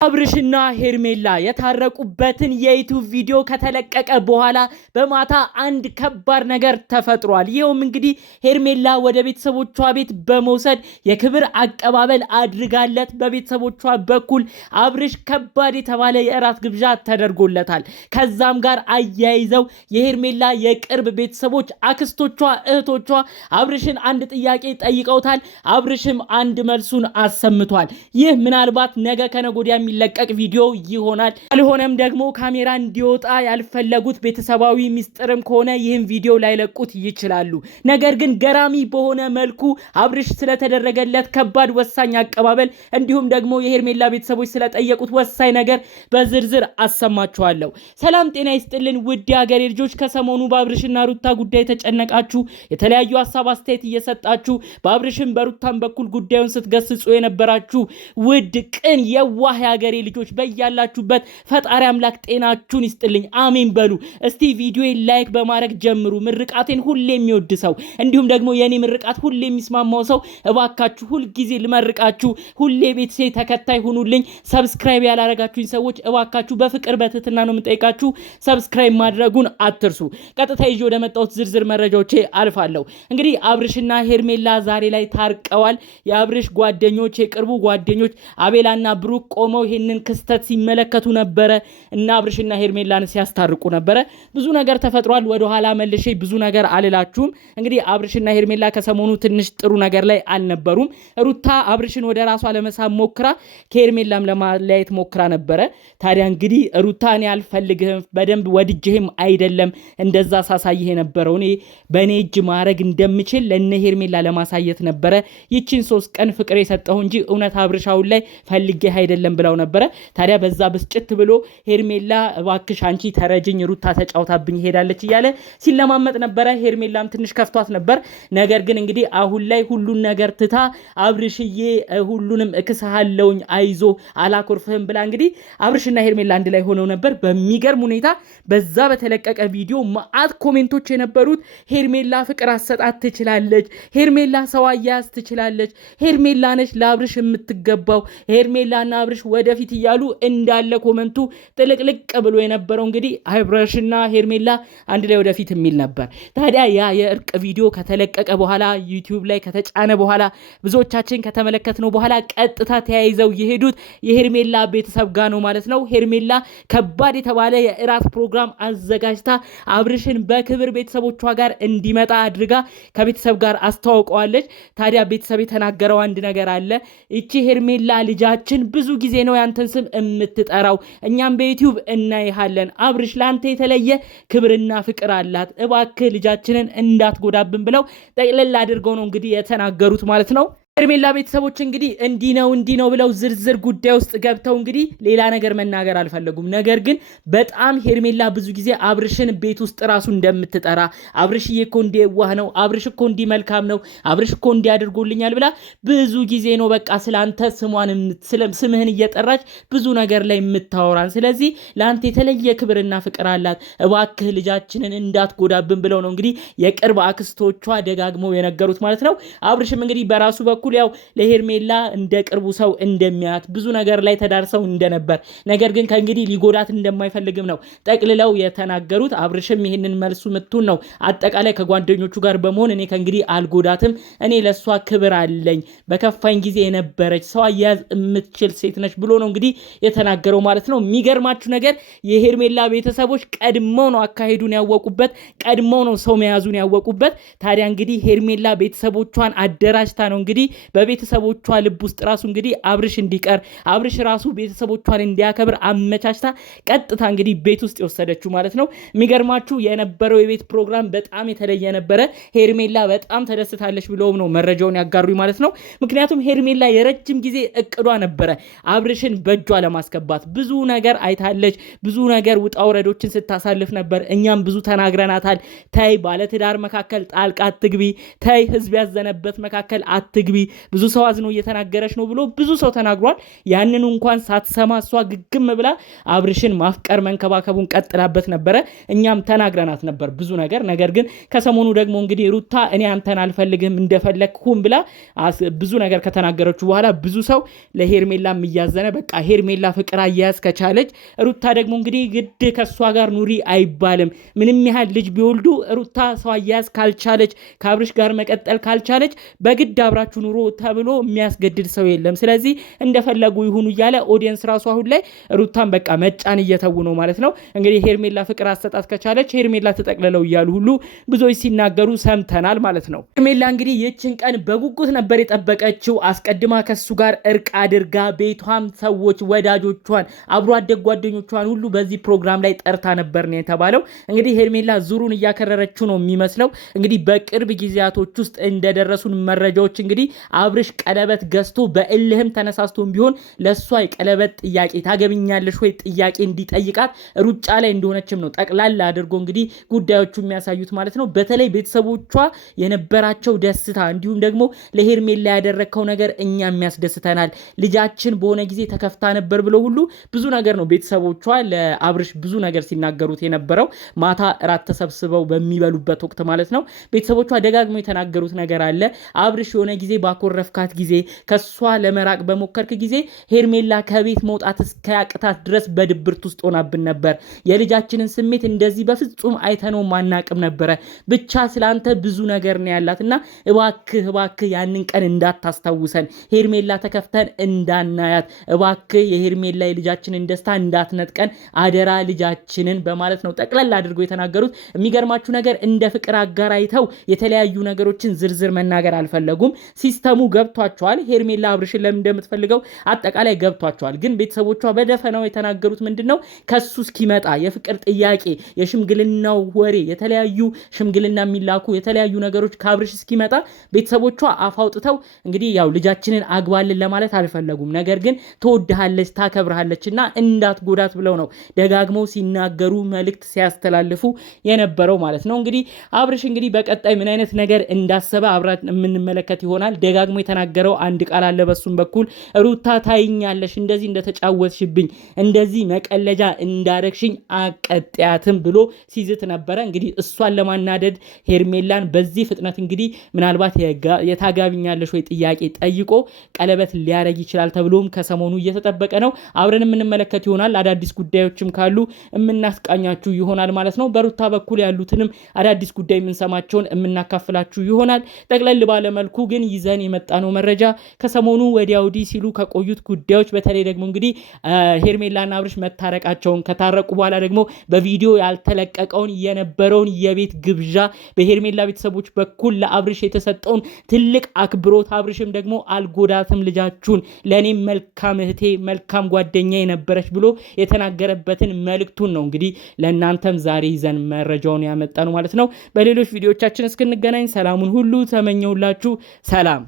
አብርሽና ሄርሜላ የታረቁበትን የዩቲዩብ ቪዲዮ ከተለቀቀ በኋላ በማታ አንድ ከባድ ነገር ተፈጥሯል። ይሄውም እንግዲህ ሄርሜላ ወደ ቤተሰቦቿ ቤት በመውሰድ የክብር አቀባበል አድርጋለት በቤተሰቦቿ በኩል አብርሽ ከባድ የተባለ የእራት ግብዣ ተደርጎለታል። ከዛም ጋር አያይዘው የሄርሜላ የቅርብ ቤተሰቦች አክስቶቿ፣ እህቶቿ አብርሽን አንድ ጥያቄ ጠይቀውታል። አብርሽም አንድ መልሱን አሰምቷል። ይህ ምናልባት ነገ ከነጎዲያ የሚለቀቅ ቪዲዮ ይሆናል። አልሆነም ደግሞ ካሜራ እንዲወጣ ያልፈለጉት ቤተሰባዊ ሚስጥርም ከሆነ ይህን ቪዲዮ ላይለቁት ይችላሉ። ነገር ግን ገራሚ በሆነ መልኩ አብርሽ ስለተደረገለት ከባድ ወሳኝ አቀባበል እንዲሁም ደግሞ የሄርሜላ ቤተሰቦች ስለጠየቁት ወሳኝ ነገር በዝርዝር አሰማችኋለሁ። ሰላም ጤና ይስጥልን ውድ ሀገሬ ልጆች፣ ከሰሞኑ በአብርሽና ሩታ ጉዳይ ተጨነቃችሁ የተለያዩ ሀሳብ አስተያየት እየሰጣችሁ በአብርሽም በሩታም በኩል ጉዳዩን ስትገስጹ የነበራችሁ ውድ ቅን የዋህ ሀገሬ ልጆች በያላችሁበት ፈጣሪ አምላክ ጤናችሁን ይስጥልኝ፣ አሜን በሉ። እስቲ ቪዲዮዬን ላይክ በማድረግ ጀምሩ። ምርቃቴን ሁሌ የሚወድ ሰው እንዲሁም ደግሞ የኔ ምርቃት ሁሌ የሚስማማው ሰው እባካችሁ ሁል ጊዜ ልመርቃችሁ፣ ሁሌ ቤተሰብ ተከታይ ሁኑልኝ። ሰብስክራይብ ያላረጋችሁኝ ሰዎች እባካችሁ በፍቅር በትህትና ነው የምጠይቃችሁ፣ ሰብስክራይብ ማድረጉን አትርሱ። ቀጥታ ይዤ ወደ መጣሁት ዝርዝር መረጃዎቼ አልፋለሁ። እንግዲህ አብርሽና ሄርሜላ ዛሬ ላይ ታርቀዋል። የአብርሽ ጓደኞች፣ የቅርቡ ጓደኞች አቤላና ብሩክ ቆመው ይሄንን ክስተት ሲመለከቱ ነበረ እና አብርሽና ሄርሜላን ሲያስታርቁ ነበረ። ብዙ ነገር ተፈጥሯል። ወደ ኋላ መልሼ ብዙ ነገር አልላችሁም። እንግዲህ አብርሽና ሄርሜላ ከሰሞኑ ትንሽ ጥሩ ነገር ላይ አልነበሩም። ሩታ አብርሽን ወደ ራሷ ለመሳብ ሞክራ ከሄርሜላም ለማለያየት ሞክራ ነበረ። ታዲያ እንግዲህ ሩታ እኔ አልፈልግህም፣ በደንብ ወድጄህም አይደለም እንደዛ ሳሳይህ የነበረው እኔ በእኔ እጅ ማድረግ እንደምችል ለነ ሄርሜላ ለማሳየት ነበረ ይቺን 3 ቀን ፍቅር የሰጠሁ እንጂ እውነት አብርሽ አሁን ላይ ፈልጌህ አይደለም ብለው ነበረ። ታዲያ በዛ ብስጭት ብሎ ሄርሜላ እባክሽ አንቺ ተረጅኝ ሩታ ተጫውታብኝ ሄዳለች እያለ ሲለማመጥ ነበረ። ሄርሜላም ትንሽ ከፍቷት ነበር። ነገር ግን እንግዲህ አሁን ላይ ሁሉን ነገር ትታ አብርሽዬ ሁሉንም እክስሃለውኝ አይዞ አላኮርፍህም ብላ እንግዲህ አብርሽና ሄርሜላ አንድ ላይ ሆነው ነበር። በሚገርም ሁኔታ በዛ በተለቀቀ ቪዲዮ ማአት ኮሜንቶች የነበሩት ሄርሜላ ፍቅር አሰጣት ትችላለች፣ ሄርሜላ ሰው አያያዝ ትችላለች፣ ሄርሜላ ነች ለአብርሽ የምትገባው፣ ሄርሜላና አብርሽ ወደፊት እያሉ እንዳለ ኮመንቱ ጥልቅልቅ ብሎ የነበረው እንግዲህ አብርሽና ሄርሜላ አንድ ላይ ወደፊት የሚል ነበር። ታዲያ ያ የእርቅ ቪዲዮ ከተለቀቀ በኋላ ዩቲዩብ ላይ ከተጫነ በኋላ ብዙዎቻችን ከተመለከትነው በኋላ ቀጥታ ተያይዘው የሄዱት የሄርሜላ ቤተሰብ ጋር ነው ማለት ነው። ሄርሜላ ከባድ የተባለ የእራት ፕሮግራም አዘጋጅታ አብርሽን በክብር ቤተሰቦቿ ጋር እንዲመጣ አድርጋ ከቤተሰብ ጋር አስተዋውቀዋለች። ታዲያ ቤተሰብ የተናገረው አንድ ነገር አለ። እቺ ሄርሜላ ልጃችን ብዙ ጊዜ ነው ያንተን ስም የምትጠራው፣ እኛም በዩቲዩብ እናይሃለን፣ አብርሽ ላንተ የተለየ ክብርና ፍቅር አላት፣ እባክህ ልጃችንን እንዳትጎዳብን ብለው ጠቅለል አድርገው ነው እንግዲህ የተናገሩት ማለት ነው። ሄርሜላ ቤተሰቦች እንግዲህ እንዲህ ነው ብለው ዝርዝር ጉዳይ ውስጥ ገብተው እንግዲህ ሌላ ነገር መናገር አልፈለጉም። ነገር ግን በጣም ሄርሜላ ብዙ ጊዜ አብርሽን ቤት ውስጥ ራሱ እንደምትጠራ፣ አብርሽዬ እኮ እንዲህ የዋህ ነው፣ አብርሽ እኮ እንዲህ መልካም ነው፣ አብርሽ እኮ እንዲህ አድርጎልኛል ብላ ብዙ ጊዜ ነው በቃ ስላንተ ስምህን እየጠራች ብዙ ነገር ላይ የምታወራን። ስለዚህ ለአንተ የተለየ ክብርና ፍቅር አላት፣ እባክህ ልጃችንን እንዳትጎዳብን ብለው ነው እንግዲህ የቅርብ አክስቶቿ ደጋግመው የነገሩት ማለት ነው። አብርሽም እንግዲህ በራሱ በኩል ያው ለሄርሜላ እንደ ቅርቡ ሰው እንደሚያት ብዙ ነገር ላይ ተዳርሰው እንደነበር ነገር ግን ከእንግዲህ ሊጎዳት እንደማይፈልግም ነው ጠቅልለው የተናገሩት። አብርሽም ይሄንን መልሱ ምቱን ነው አጠቃላይ ከጓደኞቹ ጋር በመሆን እኔ ከእንግዲህ አልጎዳትም፣ እኔ ለሷ ክብር አለኝ፣ በከፋኝ ጊዜ የነበረች ሰው አያያዝ የምትችል ሴት ነች ብሎ ነው እንግዲህ የተናገረው ማለት ነው። የሚገርማችሁ ነገር የሄርሜላ ቤተሰቦች ቀድመው ነው አካሄዱን ያወቁበት፣ ቀድመው ነው ሰው መያዙን ያወቁበት። ታዲያ እንግዲህ ሄርሜላ ቤተሰቦቿን አደራጅታ ነው እንግዲህ በቤተሰቦቿ ልብ ውስጥ ራሱ እንግዲህ አብርሽ እንዲቀር አብርሽ ራሱ ቤተሰቦቿን እንዲያከብር አመቻችታ ቀጥታ እንግዲህ ቤት ውስጥ የወሰደችው ማለት ነው። የሚገርማችሁ የነበረው የቤት ፕሮግራም በጣም የተለየ ነበረ። ሄርሜላ በጣም ተደስታለች ብለው ነው መረጃውን ያጋሩኝ ማለት ነው። ምክንያቱም ሄርሜላ የረጅም ጊዜ እቅዷ ነበረ አብርሽን በእጇ ለማስገባት። ብዙ ነገር አይታለች፣ ብዙ ነገር ውጣ ውረዶችን ስታሳልፍ ነበር። እኛም ብዙ ተናግረናታል። ተይ ባለትዳር መካከል ጣልቃ አትግቢ፣ ተይ ህዝብ ያዘነበት መካከል አትግቢ፣ ብዙ ሰው አዝኖ እየተናገረች ነው ብሎ ብዙ ሰው ተናግሯል። ያንን እንኳን ሳትሰማ እሷ ግግም ብላ አብርሽን ማፍቀር መንከባከቡን ቀጥላበት ነበረ። እኛም ተናግረናት ነበር ብዙ ነገር ግን ከሰሞኑ ደግሞ እንግዲህ ሩታ እኔ አንተን አልፈልግም እንደፈለግሁም ብላ ብዙ ነገር ከተናገረችው በኋላ ብዙ ሰው ለሄርሜላ እያዘነ በቃ ሄርሜላ ፍቅር አያያዝ ከቻለች ሩታ ደግሞ እንግዲህ ግድ ከሷ ጋር ኑሪ አይባልም። ምንም ያህል ልጅ ቢወልዱ ሩታ ሰው አያያዝ ካልቻለች ከአብርሽ ጋር መቀጠል ካልቻለች በግድ አብራችሁ ኑሮ ተብሎ የሚያስገድድ ሰው የለም። ስለዚህ እንደፈለጉ ይሁኑ እያለ ኦዲየንስ ራሱ አሁን ላይ ሩታን በቃ መጫን እየተው ነው ማለት ነው። እንግዲህ ሄርሜላ ፍቅር አሰጣት ከቻለች ሄርሜላ ተጠቅለለው እያሉ ሁሉ ብዙዎች ሲናገሩ ሰምተናል ማለት ነው። ሄርሜላ እንግዲህ ይህችን ቀን በጉጉት ነበር የጠበቀችው። አስቀድማ ከሱ ጋር እርቅ አድርጋ ቤቷም ሰዎች ወዳጆቿን አብሮ አደግ ጓደኞቿን ሁሉ በዚህ ፕሮግራም ላይ ጠርታ ነበር ነው የተባለው። እንግዲህ ሄርሜላ ዙሩን እያከረረችው ነው የሚመስለው። እንግዲህ በቅርብ ጊዜያቶች ውስጥ እንደደረሱን መረጃዎች እንግዲህ አብርሽ ቀለበት ገዝቶ በእልህም ተነሳስቶም ቢሆን ለሷ የቀለበት ጥያቄ ታገብኛለሽ ወይ ጥያቄ እንዲጠይቃት ሩጫ ላይ እንደሆነችም ነው ጠቅላላ አድርጎ እንግዲህ ጉዳዮቹ የሚያሳዩት ማለት ነው። በተለይ ቤተሰቦቿ የነበራቸው ደስታ እንዲሁም ደግሞ ለሄርሜላ ያደረከው ነገር እኛ የሚያስደስተናል፣ ልጃችን በሆነ ጊዜ ተከፍታ ነበር ብለው ሁሉ ብዙ ነገር ነው ቤተሰቦቿ ለአብርሽ ብዙ ነገር ሲናገሩት የነበረው። ማታ እራት ተሰብስበው በሚበሉበት ወቅት ማለት ነው ቤተሰቦቿ ደጋግመው የተናገሩት ነገር አለ። አብርሽ የሆነ ጊዜ ባኮረፍካት ጊዜ ከሷ ለመራቅ በሞከርክ ጊዜ ሄርሜላ ከቤት መውጣት እስከያቅታት ድረስ በድብርት ውስጥ ሆናብን ነበር። የልጃችንን ስሜት እንደዚህ በፍጹም አይተነው ማናቅም ነበረ። ብቻ ስላንተ ብዙ ነገር ነው ያላትና እባክህ ያንን ቀን እንዳታስታውሰን፣ ሄርሜላ ተከፍተን እንዳናያት፣ እባክህ የሄርሜላ የልጃችንን ደስታ እንዳትነጥቀን አደራ ልጃችንን በማለት ነው ጠቅላላ አድርገው የተናገሩት። የሚገርማችሁ ነገር እንደ ፍቅር አጋር አይተው የተለያዩ ነገሮችን ዝርዝር መናገር አልፈለጉም። ሲስተሙ ገብቷቸዋል። ሄርሜላ አብርሽን ለምን እንደምትፈልገው አጠቃላይ ገብቷቸዋል። ግን ቤተሰቦቿ በደፈናው የተናገሩት ምንድነው ከሱ እስኪመጣ የፍቅር ጥያቄ፣ የሽምግልናው ወሬ፣ የተለያዩ ሽምግልና የሚላኩ የተለያዩ ነገሮች ከአብርሽ እስኪመጣ ቤተሰቦቿ አፋውጥተው እንግዲህ ያው ልጃችንን አግባልን ለማለት አልፈለጉም። ነገር ግን ትወድሃለች፣ ታከብርሃለችና እንዳትጎዳት ብለው ነው ደጋግመው ሲናገሩ መልእክት ሲያስተላልፉ የነበረው ማለት ነው። እንግዲህ አብርሽ እንግዲህ በቀጣይ ምን አይነት ነገር እንዳሰበ አብራት የምንመለከት ይሆናል። ደጋግሞ የተናገረው አንድ ቃል አለ በሱም በኩል ሩታ ታይኛለሽ፣ እንደዚህ እንደተጫወትሽብኝ፣ እንደዚህ መቀለጃ እንዳረግሽኝ አቀጥያትም ብሎ ሲዝት ነበረ። እንግዲህ እሷን ለማናደድ ሄርሜላን በዚህ ፍጥነት እንግዲህ ምናልባት የታጋቢኛለሽ ወይ ጥያቄ ጠይቆ ቀለበት ሊያረግ ይችላል ተብሎም ከሰሞኑ እየተጠበቀ ነው። አብረን የምንመለከት ይሆናል። አዳዲስ ጉዳዮችም ካሉ የምናስቃኛችሁ ይሆናል ማለት ነው። በሩታ በኩል ያሉትንም አዳዲስ ጉዳይ የምንሰማቸውን የምናካፍላችሁ ይሆናል። ጠቅለል ባለ መልኩ ግን ይዘን የመጣነው መረጃ ከሰሞኑ ወዲያ ወዲህ ሲሉ ከቆዩት ጉዳዮች በተለይ ደግሞ እንግዲህ ሄርሜላና አብርሽ መታረቃቸውን ከታረቁ በኋላ ደግሞ በቪዲዮ ያልተለቀቀውን የነበረውን የቤት ግብዣ በሄርሜላ ቤተሰቦች በኩል ለአብርሽ የተሰጠውን ትልቅ አክብሮት፣ አብርሽም ደግሞ አልጎዳትም ልጃችሁን ለእኔም መልካም እህቴ መልካም ጓደኛ የነበረች ብሎ የተናገረበትን መልእክቱን ነው እንግዲህ ለእናንተም ዛሬ ይዘን መረጃውን ያመጣ ነው ማለት ነው። በሌሎች ቪዲዮቻችን እስክንገናኝ ሰላሙን ሁሉ ተመኘውላችሁ። ሰላም።